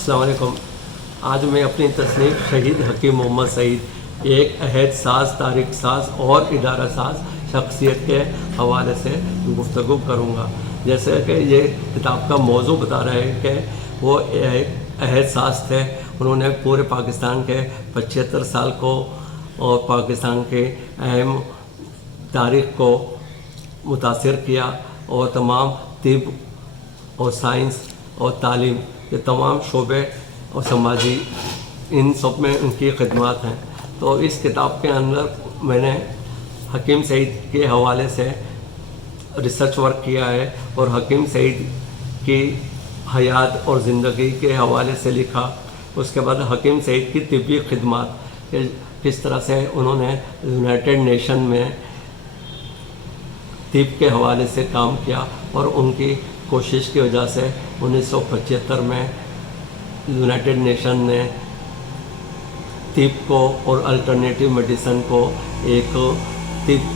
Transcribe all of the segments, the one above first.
अस्सलाम वालेकुम। आज मैं अपनी तसनीफ़ शहीद हकीम मोहम्मद सईद एक अहद साज, तारीख साज और इदारा साज शख्सियत के हवाले से गुफ्तगू करूँगा। जैसे कि ये किताब का मौजू बता रहे हैं कि वो एक अहद साज थे। उन्होंने पूरे पाकिस्तान के 75 साल को और पाकिस्तान के अहम तारीख़ को मुतासिर किया और तमाम तिब और साइंस और तालीम के तमाम शोबे और समाजी इन सब में उनकी खिदमत हैं। तो इस किताब के अंदर मैंने हकीम सईद के हवाले से रिसर्च वर्क किया है और हकीम सईद की हयात और ज़िंदगी के हवाले से लिखा। उसके बाद हकीम सईद की तिब्बी खिदमत किस तरह से उन्होंने यूनाइटेड नेशन में तिब के हवाले से काम किया और उनकी कोशिश की वजह से 1975 में यूनाइटेड नेशन ने तिब को और अल्टरनेटिव मेडिसन को एक तिब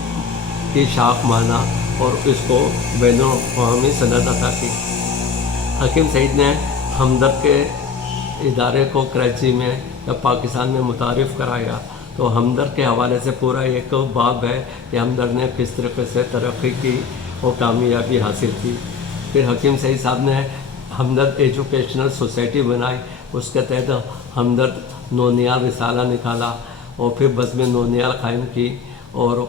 की शाख माना और इसको बैनुल-अक़वामी सनद अता की। हकीम सईद ने हमदर्द के इदारे को कराची में या पाकिस्तान में मुतारिफ़ कराया। तो हमदर्द के हवाले से पूरा एक बाब है कि हमदर्द ने किस तरीके से तरक्की की और कामयाबी हासिल की। फिर हकीम सईद साहब ने हमदर्द एजुकेशनल सोसाइटी बनाई। उसके तहत हमदर्द नौनियाल रिसाला निकाला और फिर बज़्म नौनियाल कायम की और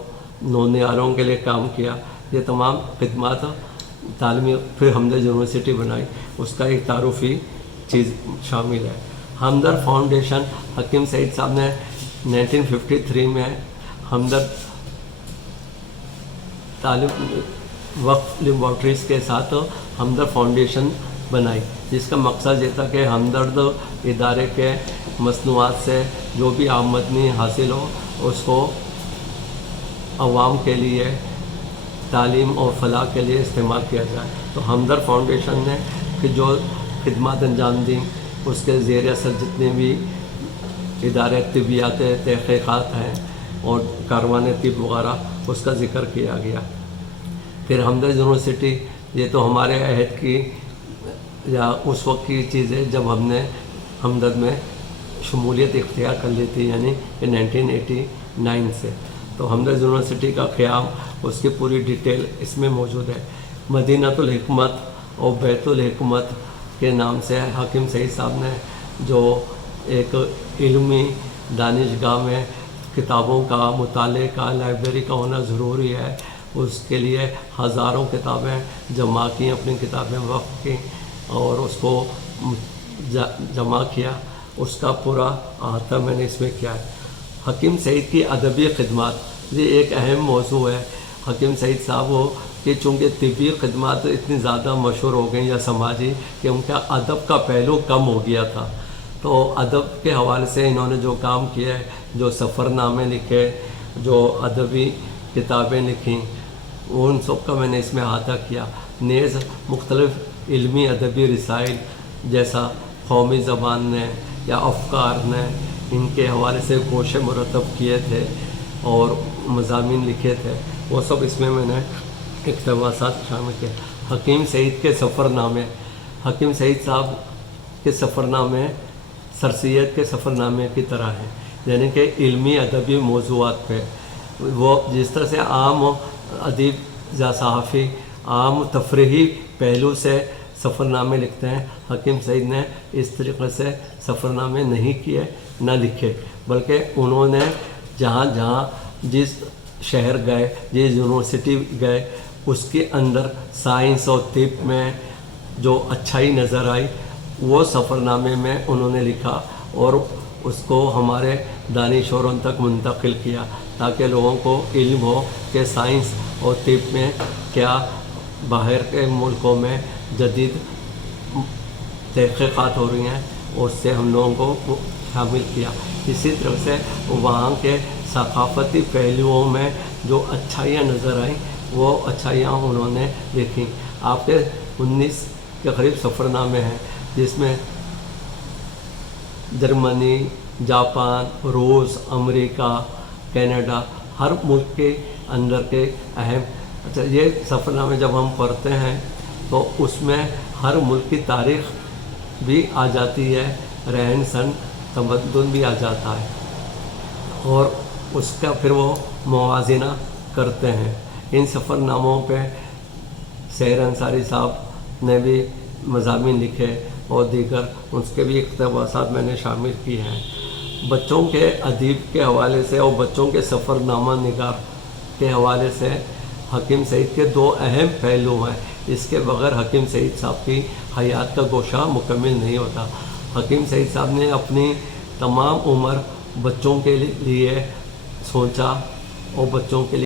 नौनियालों के लिए काम किया। ये तमाम खिदमत तालीमी। फिर हमदर्द यूनिवर्सिटी बनाई, उसका एक तारुफ़ी चीज़ शामिल है। हमदर्द फाउंडेशन हकीम सईद साहब ने 1953 में हमदर्द तालीम वक्फ लेबॉर्ट्रीज़ के साथ हमदर्द फाउंडेशन बनाई, जिसका मकसद ये था कि हमदर्द इदारे के मसनूआत से जो भी आमदनी हासिल हो उसको अवाम के लिए तालीम और फलाह के लिए इस्तेमाल किया जाए। तो हमदर्द फाउंडेशन ने कि जो खिदमत अंजाम दी उसके ज़ेर असर जितने भी इदारे तिबियात तहक़ीक़ात हैं और कारवान तिब वगैरह उसका ज़िक्र किया गया। फिर हमदर्द यूनिवर्सिटी ये तो हमारे अहद की या उस वक्त की चीज़ है जब हमने हमदर्द में शमूलियत इख्तियार कर ली थी, यानी कि 1989 से। तो हमदर्द यूनिवर्सिटी का क़याम उसकी पूरी डिटेल इसमें मौजूद है। मदीनतुल हिकमत और बैतुल हिकमत के नाम से हकीम सईद साहब ने जो एक इल्मी दानिशगाह में किताबों का मुताले का लाइब्रेरी का होना ज़रूरी है, उसके लिए हज़ारों किताबें जमा की, अपनी किताबें वक़्फ़ की और उसको जमा किया। उसका पूरा अहाता मैंने इसमें किया है। हकीम सईद की अदबी खिदमत ये एक अहम मौजू है। हकीम सईद साहब वो कि चूँकि तिब्बी खिदमत इतनी ज़्यादा मशहूर हो गई या समाजी कि उनका अदब का पहलू कम हो गया था। तो अदब के हवाले से इन्होंने जो काम किया है, जो सफ़रनामे लिखे, जो अदबी किताबें लिखी, उन सब का मैंने इसमें अहाता किया। नेज़ मुख्तलिफ़ इल्मी अदबी रिसाइल जैसा कौमी ज़बान ने या अफ़कार ने इनके हवाले से कोशे मुरतब किए थे और मज़ामीन लिखे थे, वो सब इसमें मैंने इक़्तिबासात शामिल किए। हकीम सईद के सफ़रनामे, हकीम सईद साहब के सफ़रनामे सरसियत के सफ़रनामे की तरह हैं, यानी कि इल्मी अदबी मौज़ूआत पे वो जिस तरह से आम अदीब या सहाफ़ी आम तफरीही पहलू से सफ़रनामे लिखते हैं, हकीम सईद ने इस तरीक़े से सफ़रनामे नहीं किए न लिखे, बल्कि उन्होंने जहाँ जहाँ जिस शहर गए, जिस यूनिवर्सिटी गए, उसके अंदर साइंस और तिब में जो अच्छाई नज़र आई वो सफ़रनामे में उन्होंने लिखा और उसको हमारे दानिशोरों तक मुंतकिल किया ताकि लोगों को इल्म हो कि साइंस और तिब में क्या बाहर के मुल्कों में जदीद तहक़ीक़ात हो रही हैं, उससे हम लोगों को शामिल किया। इसी तरह से वहाँ के सक़ाफ़ती पहलुओं में जो अच्छाइयाँ नज़र आईं वो अच्छाइयाँ उन्होंने लिखी। आपके 19 के करीब सफ़रनामे हैं जिसमें जर्मनी, जापान, रूस, अमेरिका, कनाडा, हर मुल्क के अंदर के अहम। अच्छा, ये सफ़रनामे जब हम पढ़ते हैं तो उसमें हर मुल्क की तारीख़ بھی آ جاتی ہے، رہن سہن تمدن بھی آ جاتا ہے، اور اس کا پھر وہ موازنہ کرتے ہیں۔ ان سفر ناموں پہ سحر انصاری صاحب نے بھی مضامین لکھے اور دیگر اس کے بھی اقتباسات میں نے شامل کیے ہیں۔ بچوں کے ادیب کے حوالے سے اور بچوں کے سفر نامہ نگار کے حوالے سے حکیم سعید کے دو اہم پہلو ہیں۔ اس کے بغیر حکیم سعید صاحب کی حیات کا گوشہ مکمل نہیں ہوتا۔ حکیم سعید صاحب نے اپنی تمام عمر بچوں کے لیے سوچا اور بچوں کے لیے